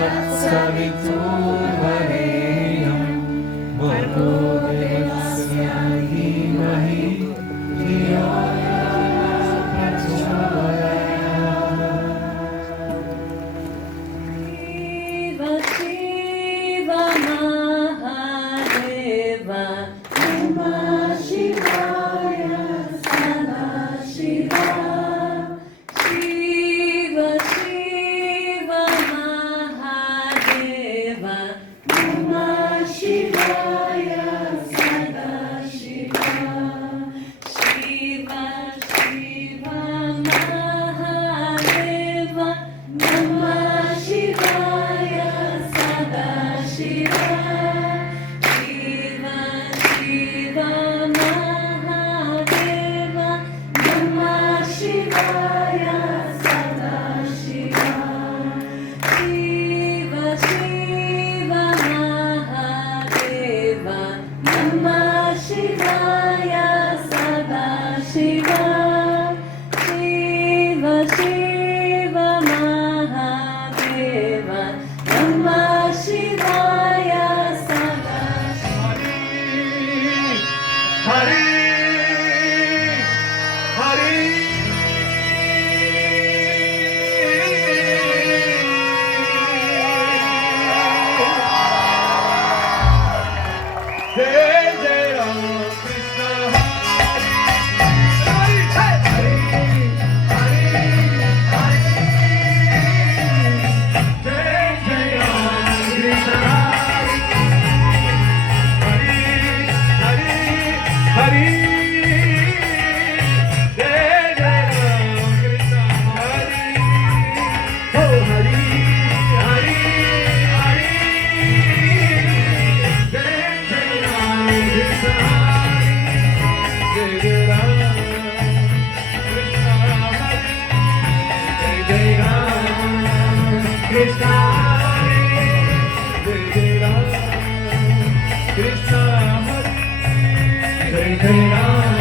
तत्सवितुर्वरेण्यं भर्गो देवस्य धीमहि धियो यो न प्रचोदयात्। शिव महादेव नमः शिवाय सदा शिवा शिव शिव महादेव नमः शिवाय सदा शिवा शिव शिव महादेव नमः शिवाय सदा शिवा शिव शिव महादेव नमः शिवाय सदा शिवा शिव शिव महादेव नमः शिवाय सदा शिवा शिव शिव महादेव नमः शिवाय सदा हरि हरि जय जय राम कृष्ण हरि हरि हरि हरि जय जय राम कृष्ण हरि हरि हरि जय जय राम कृष्ण हरि हो हरि हरि हरि जय जय राम कृष्ण जय जय राम कृष्ण हरि जय जय राम कृष्ण हरि जय जय राम कृष्ण हरि जय जय Ram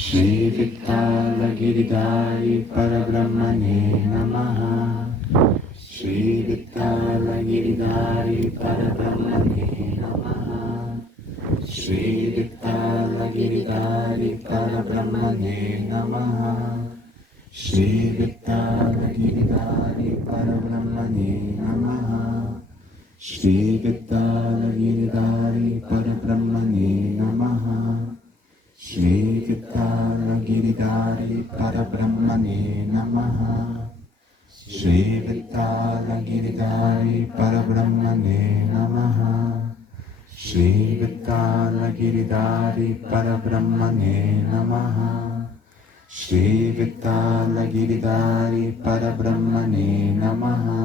Shri Vittala Giridhari Parabrahmane Namaha. Shri Vittala Giridhari Parabrahmane Namaha. Shri Vittala Giridhari Parabrahmane Namaha. Shri Vittala Giridhari Parabrahmane Namaha. Shri Vittala Giridhari Parabrahmane Namaha. Shri Vittala Giridhari Parabrahmane Namaha. Shri Vittala Giridhari Parabrahmane Namaha. Shri Vittala Giridhari Parabrahmane Namaha. Shri Vittala Giridhari Parabrahmane Namaha.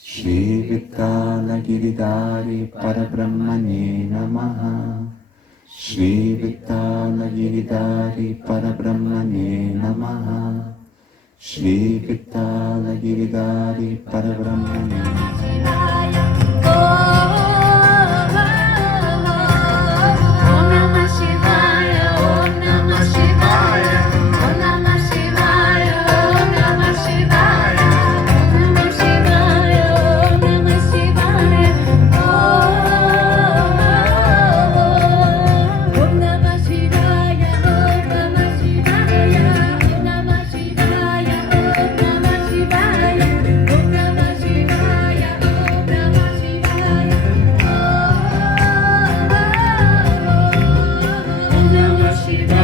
Shri Vittala Giridhari Parabrahmane Namaha. Shri Vittala Giridhari Parabrahmane Namaha. Shri Vittala Giridhari Parabrahmane Om Namah Shivaya, Om Namah Shivaya, Om Namah Shivaya, Om Namah Shivaya, Om Namah Shivaya, Om Namah Shivaya, Om Namah Shivaya, Om Namah Shivaya, Om Namah Shivaya, Om Namah Shivaya, Om Namah Shivaya, Om Namah Shivaya, Om Namah Shivaya.